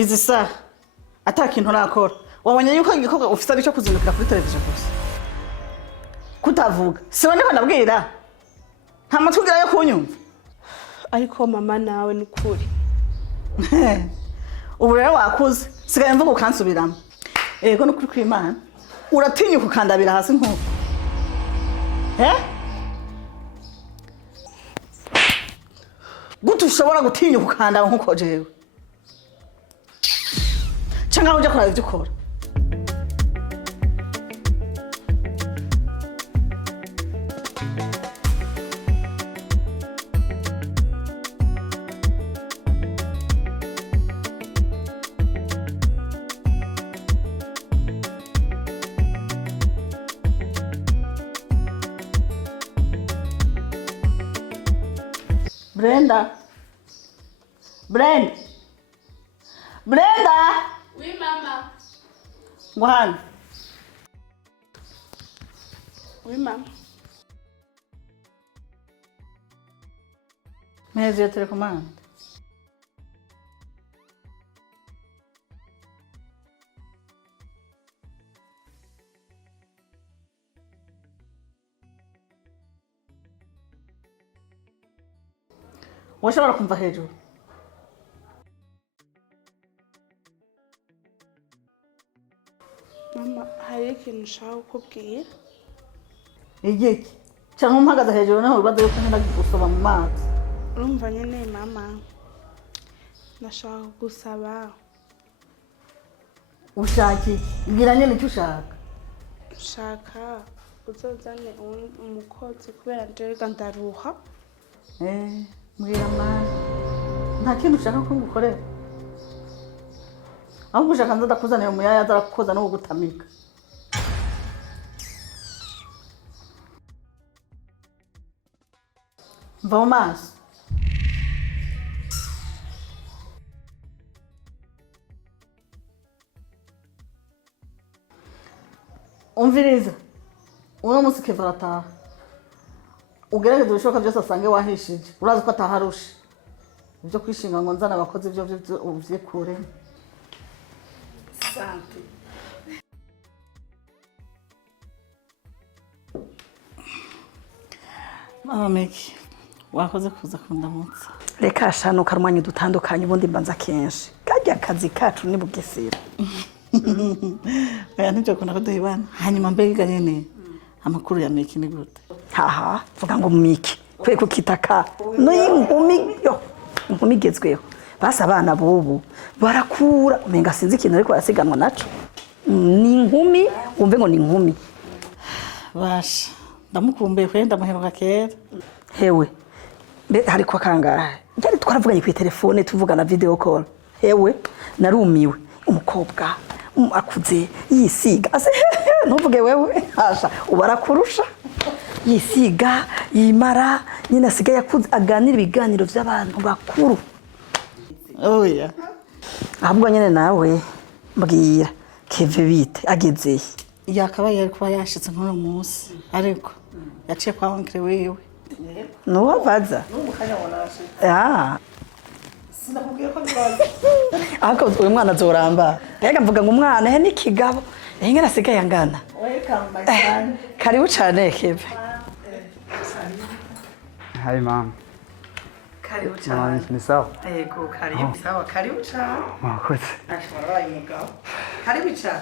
izi saha atakintu nakora wabonye yuko igikorwa ufite ari cyo kuzindukira kuri televiziyo gusa kutavuga siwe niko nabwira nta matwi ugira yo kunyumva ariko mama nawe nukuri ubu rero wakuze sigaye mvuga ukansubiramo yego nukuri kw'Imana uratinyuka ukandabira hasi nk'uko gute ushobora gutinyuka ukandaba nk'uko jewe cyangwa ujya kuraba ibyo ukora Brenda. Oui, maman. Mohan. Oui, maman. Mais je te recommande. washobora kumva hejuru mama hari ikintu ushaka kukubwira igiki cyangwa umpagaze hejuru naho ubaza yuko nkenda gusoma mu mazi urumva nyine mama nashaka gusaba ushaka iki mbwira nyine icyo ushaka ushaka uzozane umukozi kubera ndega ndaruha mbwira mwana nta kintu ushaka ko ngukorera ahubwo ushaka nzadakuzanira umuyaya azarakukoza no gutamika mva mu maso umviriza uno munsi Keva arataha ugerageza ibishoboka byose asange wahishije urazi ko ataharusha ibyo kwishinga ngo nzana abakozi ibyo uvyekure sante mama Meki wakoze kuza kundamutsa reka shano karumanye dutandukanye ubundi mbanza kenshi kajya akazi kacu ni bugesera aya nibyo kuna kuduhibana hanyuma mbega nyene amakuru ya Meki ni gute haha vuga ngo Meki kwe kukitaka no inkumi yo inkumi gezweho basa abana bobu barakura umenga sinzi ikintu ariko barasiganwa naco ni inkumi umve ngo ni inkumi basha ndamukumbuye kwenda muheruka kera hewe hari kwa kangahe byari twaravuganye ku telefone tuvugana video call hewe narumiwe umukobwa akuze yisiga ase ntuvuge wewe hasha ubarakurusha yisiga yimara nyine asigaye akuze aganira ibiganiro by'abantu bakuru oya ahubwo nyine nawe mbwira Keve bite agezeye yakabaye yari kuba yashitse nk'uno munsi ariko yaciye kwa onkre wewe no baza n'umukanya wanashitse sinakubwiye ko bibaza ahako uyu mwana azoramba rega mvuga ngo umwana he nikigabo ingene asigaye angana welcome my son karibu cyane Keve Hi mom. Karibu cyane ni sawa yego karibu sawa karibu cyane mwakoze ashobora umugabo karibu cyane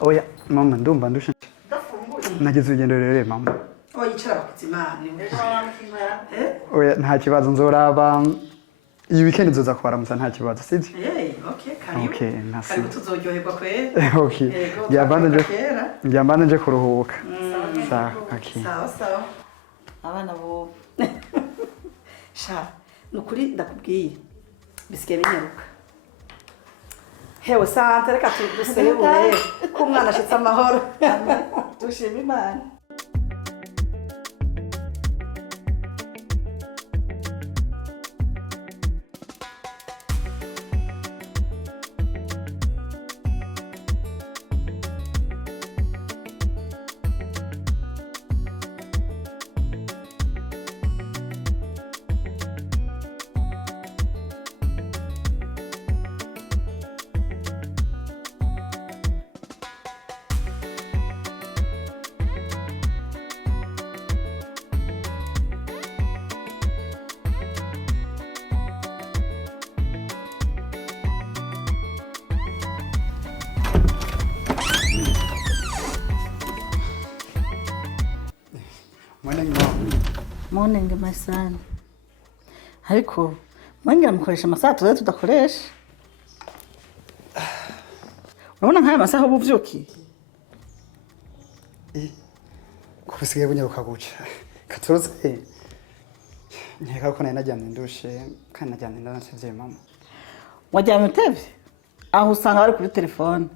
oya mama ndumva ndushe ndafunguye nageze urugendo rurerure mama yicara bakuzimana oya nta kibazo nzoraba iyi weekend nzoza kubaramutsa nta kibazo sibyo okay karibu okay nasi karibu tuzoryoherwa kwera okay njyambanje nje kuruhuka sawa okay sawa abana bo sha nukuri ndakubwiye bisigaye binyaruka hewe sante reka tuguserebure ko umwana ashitse amahoro dushima Imana Morning, my son. Ariko mwongera mukoresha amasaha tuza tudakoresha. Urabona nk'aya masaha ubu uvyukiye? Ko bisigaye bunyaruka guca. Katuze. Nkeka ko nari najyanye ndushe kandi najyanye ndanasivye mama. Wajyanye utevye? Aho usanga bari kuri telefone.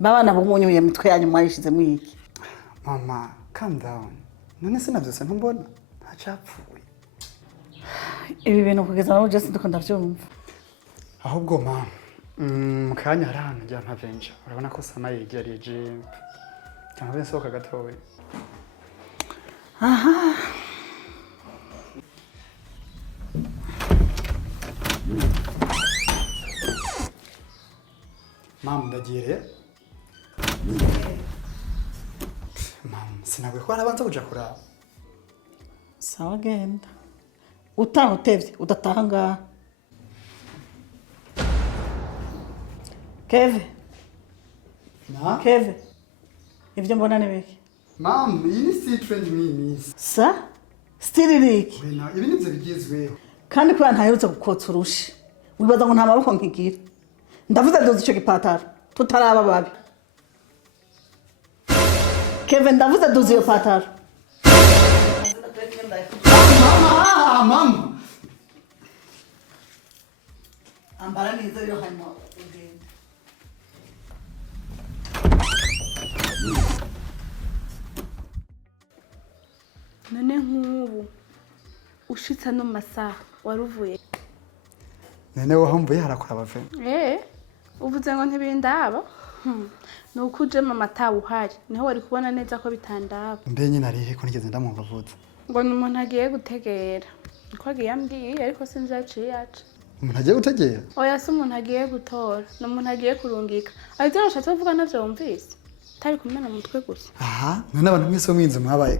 Babana bumunyuye mitwe yanyu mwayishizemo iki? Mama, calm down. None sinavyose ntumbona? Ntacapfuye. Ibi bintu kugeza nawe Jesse ndiko ndavyumva. Ahubwo mama, mukanya hari ahantu njya nkavenja. Urabona ko sama yegereje. Cyangwa bensohoka gatowe. Aha. Mama, ndagire. Mama, sinagwe ko arabanza kuja kuraba. Sawa genda. Utaha utevye udataha ngaha. Keve. Na? Keve. Ivyo mbona ni biki? Mama, iyi ni still trend miss. Sa? Still liki. Wena, ibi nivyo bigezweho. Kandi kubera ntaherutse gukotsa urushi. Wibaza ngo nta maboko nkigira. Ndavuze doze ico gipataro. Tutaraba babi. Keve ndavuze doze iyo pataro. Mama. Ambara neza rero hanyuma ugende. none nk'ubu ushitse no masaha waruvuye. Nene wahombuye harakuraba ve. Uvuze ngo ntibindaba. Nuko uje mama atawuhari niho wari kubona neza ko bitandaba. Mbe nyine arihe ko nigeze ndamwumva avuze. Ngo n'umuntu agiye gutegera. Niko agiye ambwiye ariko sinzi yaciye yaca. Umuntu agiye gutegera? Oya si umuntu agiye gutora, n'umuntu agiye kurungika. Ariko nashatse kuvuga navyo wumvise. Tari kumena mu mutwe gusa. Aha, none abantu mwese mwinze mwabaye.